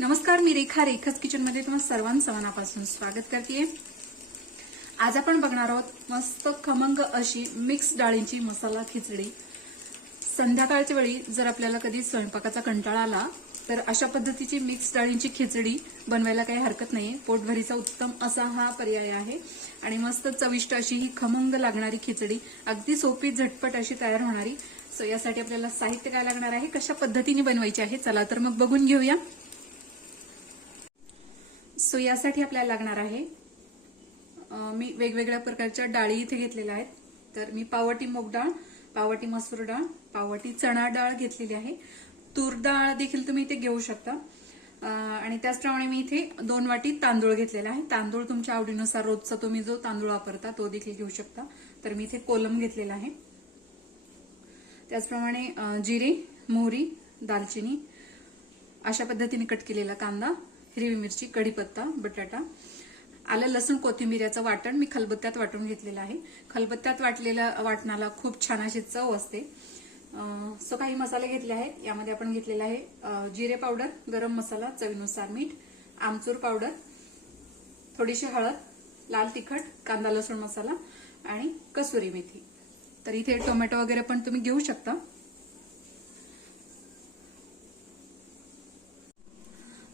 नमस्कार मी रेखा रेखाच किचनमध्ये तुम्हाला सर्वांचं मनापासून स्वागत करते आज आपण बघणार आहोत मस्त खमंग अशी मिक्स डाळींची मसाला खिचडी. संध्याकाळच्या वेळी जर आपल्याला कधी स्वयंपाकाचा कंटाळा आला तर अशा पद्धतीची मिक्स डाळींची खिचडी बनवायला काही हरकत नाही पोटभरीचा उत्तम असा हा पर्याय आहे. आणि मस्त चविष्ट अशी ही खमंग लागणारी खिचडी अगदी सोपी झटपट अशी तयार होणारी. सो यासाठी आपल्याला साहित्य काय लागणार आहे? कशा पद्धतीने बनवायची आहे? चला तर मग बघून घेऊया. सो यासाठी आपल्याला लागणार आहे. मी वेगवेगळ्या प्रकारच्या डाळी इथे घेतलेल्या आहेत. तर मी पावटी मूग डाळ पावटी मसूर डाळ पावटी चणा डाळ घेतलेली आहे. तूर डाळ देखील तुम्ही इथे घेऊ शकता. आणि त्याचप्रमाणे मी इथे दोन वाटी तांदूळ घेतलेला आहे. तांदूळ तुमच्या आवडीनुसार रोजचा तुम्ही जो तांदूळ वापरता तो देखील घेऊ शकता. तर मी इथे कोलम घेतलेला आहे. त्याचप्रमाणे जिरे मोहरी दालचिनी अशा पद्धतीने कट केलेला कांदा. हिरवी मिरची कढीपत्ता बटाटा आलं लसूण कोथिंबीर याचं वाटण मी खलबत्त्यात वाटून घेतलेलं आहे. खलबत्त्यात वाटलेल्या वाटणाला खूप छान अशी चव असते. सो काही मसाले घेतले आहेत. यामध्ये आपण घेतलेला आहे जिरे पावडर गरम मसाला चवीनुसार मीठ आमचूर पावडर थोडीशी हळद लाल तिखट कांदा लसूण मसाला आणि कसुरी मेथी. तर इथे टोमॅटो वगैरे पण तुम्ही घेऊ शकता.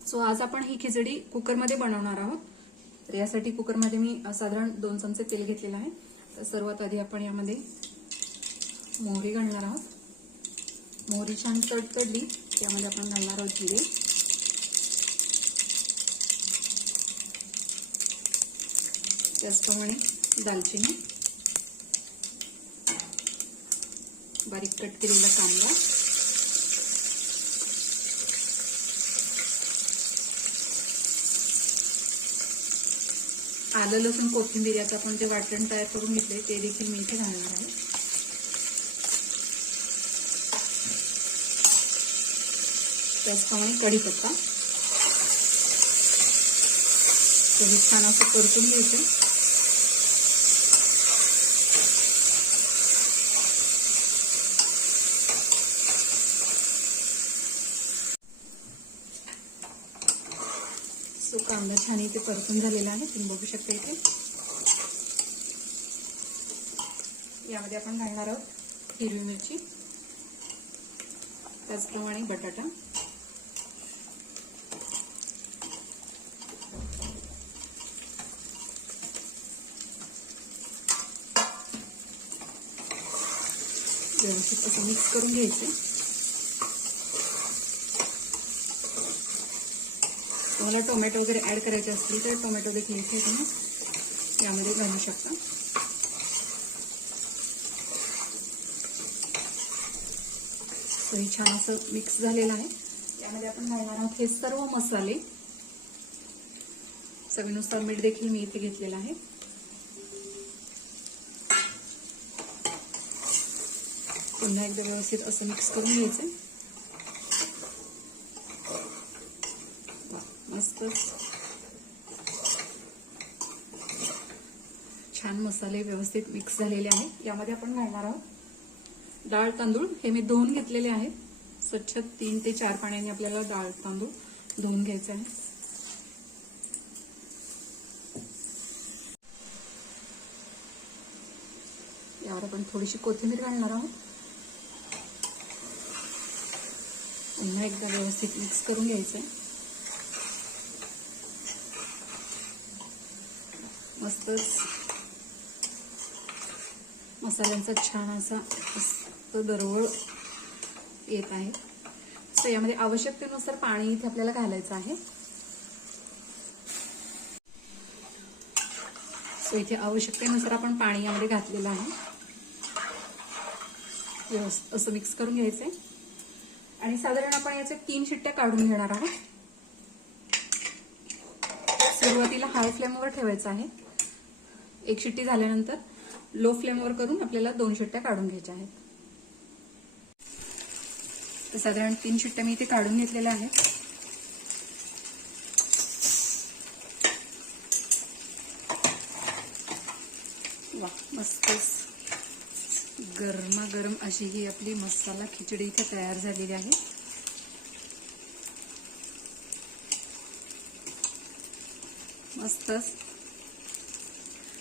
सो आज आपण ही खिचडी कुकरमध्ये बनवणार आहोत. तर यासाठी कुकरमध्ये मी साधारण दोन चमचे तेल घेतलेलं आहे. तर सर्वात आधी आपण यामध्ये मोहरी घालणार आहोत. मोहरी छान तडतडली त्यामध्ये आपण घालणार आहोत जिरे. त्याचप्रमाणे दालचिनी. बारीक कट केलेला कांदा. आलं लसूण कोथिंबीर याचं आपण जे वाटण तयार करून घेतले ते देखील मी इथे घालणार आहे. त्याचप्रमाणे कढीपत्ता. तर हे छान असं परतून घ्यायचं. तो कांदा छान इथे परतून झालेला आहे तुम्ही बघू शकता इथे. यामध्ये आपण घालणार आहोत हिरवी मिरची त्याचप्रमाणे बटाटा. व्यवस्थित असं मिक्स करून घ्यायचं. तुम्हाला टोमॅटो वगैरे ॲड करायचे असतील तर टोमॅटो देखील इथे तुम्ही यामध्ये घालू शकता. So, हे छान असं मिक्स झालेलं आहे. यामध्ये आपण घालणार आहोत हे सर्व मसाले. चवीनुसार मीठ देखील मी इथे घेतलेलं आहे. पुन्हा एकदा व्यवस्थित असं मिक्स करून घ्यायचं मस्तच छान मसाले व्यवस्थित मिक्स झालेले आहेत. यामध्ये आपण घालणार आहोत डाळ तांदूळ. हे मी धुवून घेतलेले आहेत. स्वच्छ तीन ते चार पाण्याने आपल्याला डाळ तांदूळ धुवून घ्यायचे आहे. यावर आपण थोडीशी कोथिंबीर घालणार आहोत. पुन्हा एकदा व्यवस्थित मिक्स करून घ्यायचं आहे. मस्तच. मसाल्यांचा छान असा मस्त दरवळ येत आहे. सो यामध्ये आवश्यकतेनुसार पाणी इथे आपल्याला घालायचं आहे. सो इथे आवश्यकतेनुसार आपण पाणी यामध्ये घातलेलं आहे. व्यवस्थित असं मिक्स करून घ्यायचंय. आणि साधारण आपण याचे तीन शिट्ट्या काढून घेणार आहोत. सुरुवातीला हाय फ्लेमवर ठेवायचं आहे. एक शिट्टी झाल्यानंतर लो फ्लेमवर करून आपल्याला दोन शिट्ट्या काढून घ्यायच्या आहेत. तर साधारण तीन शिट्ट्या मी इथे काढून घेतलेल्या आहेत. वा मस्तच गरमागरम अशी ही आपली मसाला खिचडी इथे तयार झालेली आहे. मस्तच